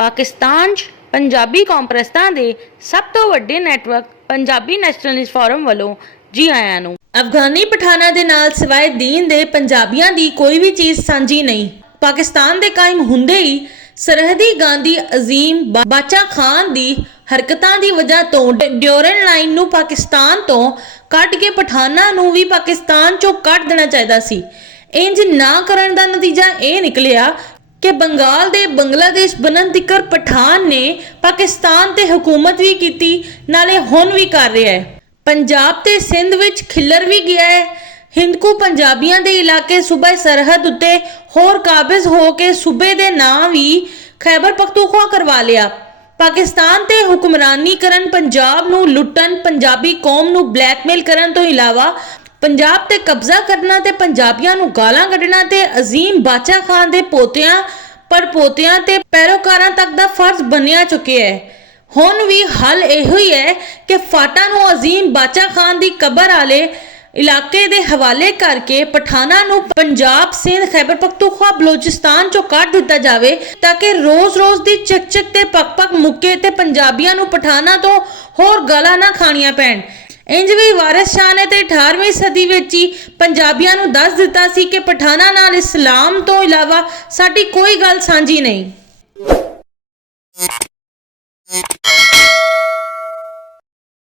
ਪਾਕਿਸਤਾਨ 'ਚ ਪੰਜਾਬੀ ਕੌਂਪਰੈਸਾਂ ਦੇ ਸਭ ਤੋਂ ਵੱਡੇ ਨੈਟਵਰਕ ਪੰਜਾਬੀ ਨੈਸ਼ਨਲਿਸਟ ਫੋਰਮ ਵੱਲੋਂ ਜੀ ਆਇਆਂ ਨੂੰ। ਅਫਗਾਨੀ ਪਠਾਨਾਂ ਦੇ ਨਾਲ ਸਿਵਾਏ ਦੀਨ ਦੇ ਪੰਜਾਬੀਆਂ ਦੀ ਕੋਈ ਵੀ ਚੀਜ਼ ਸਾਂਝੀ ਨਹੀਂ। ਪਾਕਿਸਤਾਨ ਦੇ ਕਾਇਮ ਹੁੰਦੇ ਹੀ ਸਰਹੱਦੀ ਗਾਂਧੀ ਅਜ਼ੀਮ ਬਾਚਾ ਖਾਨ ਦੀ ਹਰਕਤਾਂ ਦੀ ਵਜ੍ਹਾ ਤੋਂ ਡਿਊਰਨ ਲਾਈਨ ਨੂੰ ਪਾਕਿਸਤਾਨ ਤੋਂ ਕੱਢ ਕੇ ਪਠਾਨਾਂ ਨੂੰ ਵੀ ਪਾਕਿਸਤਾਨ ਚੋਂ ਕੱਢ ਦੇਣਾ ਚਾਹੀਦਾ ਸੀ। ਇੰਜ ਨਾ ਕਰਨ ਦਾ ਨਤੀਜਾ ਇਹ ਨਿਕਲਿਆ ਕਿ ਬੰਗਾਲ ਦੇ ਬੰਗਲਾਦੇਸ਼ ਬਣਨ ਤੀਕਰ ਪਠਾਨ ਨੇ ਪਾਕਿਸਤਾਨ ਤੇ ਹੁਕੂਮਤ ਵੀ ਕੀਤੀ, ਨਾਲੇ ਹੁਣ ਵੀ ਕਰ ਰਿਹਾ ਹੈ। ਪੰਜਾਬ ਤੇ ਸਿੰਧ ਵਿੱਚ ਖਿੱਲਰ ਵੀ ਗਿਆ ਹੈ। ਹਿੰਦਕੂ ਪੰਜਾਬੀਆਂ ਦੇ ਇਲਾਕੇ ਸੂਬੇ ਸਰਹੱਦ ਉੱਤੇ ਹੋਰ ਕਾਬਜ਼ ਹੋ ਕੇ ਸੂਬੇ ਦੇ ਨਾਂ ਵੀ ਖੈਬਰ ਪਖਤੂਨਖਵਾ ਕਰਵਾ ਲਿਆ। ਪਾਕਿਸਤਾਨ ਤੇ ਹੁਕਮਰਾਨੀ ਕਰਨ, ਪੰਜਾਬ ਨੂੰ ਲੁੱਟਣ, ਪੰਜਾਬੀ ਕੌਮ ਨੂੰ ਬਲੈਕਮੇਲ ਕਰਨ ਤੋਂ ਇਲਾਵਾ ਪੰਜਾਬ ਤੇ ਕਬਜ਼ਾ ਕਰਨਾ ਤੇ ਪੰਜਾਬੀਆਂ ਨੂੰ ਗਾਲਾਂ ਕੱਢਣਾ ਤੇ ਅਜ਼ੀਮ ਬਾਚਾ ਖਾਨ ਦੇ ਪੋਤਿਆਂ, ਪੜਪੋਤਿਆਂ ਤੇ ਪੈਰੋਕਾਰਾਂ ਤੱਕ ਦਾ ਫਰਜ਼ ਬਣਿਆ ਚੁੱਕਿਆ ਹੈ। ਹੁਣ ਵੀ ਹੱਲ ਇਹੋ ਹੀ ਹੈ ਕਿ ਫਾਟਾ ਨੂੰ ਅਜ਼ੀਮ ਬਾਚਾ ਖਾਨ ਦੀ ਕਬਰ ਵਾਲੇ ਇਲਾਕੇ ਦੇ ਹਵਾਲੇ ਕਰਕੇ ਪਠਾਨਾਂ ਨੂੰ ਪੰਜਾਬ, ਸਿੰਧ, ਖੈਬਰ ਪਖਤੂਨਖਵਾ, ਬਲੋਚਿਸਤਾਨ ਚੋਂ ਕੱਢ ਦਿੱਤਾ ਜਾਵੇ ਤਾਂ ਕਿ ਰੋਜ਼-ਰੋਜ਼ ਦੀ ਚਿਕ-ਚਿਕ ਤੇ ਪਕ-ਪਕ ਮੁੱਕੇ ਤੇ ਪੰਜਾਬੀਆਂ ਨੂੰ ਪਠਾਨਾਂ ਤੋਂ ਹੋਰ ਗਾਲਾਂ ਨਾ ਖਾਣੀਆਂ ਪੈਣ। ਇੰਜ ਵੀ ਵਾਰਿਸ ਸ਼ਾਹ ਨੇ ਤੇ 18ਵੀਂ ਸਦੀ ਵਿੱਚ ਹੀ ਪੰਜਾਬੀਆਂ ਨੂੰ ਦੱਸ ਦਿੱਤਾ ਸੀ ਕਿ ਪਠਾਨਾਂ ਨਾਲ ਇਸਲਾਮ ਤੋਂ ਇਲਾਵਾ ਸਾਡੀ ਕੋਈ ਗੱਲ ਸਾਂਝੀ ਨਹੀਂ।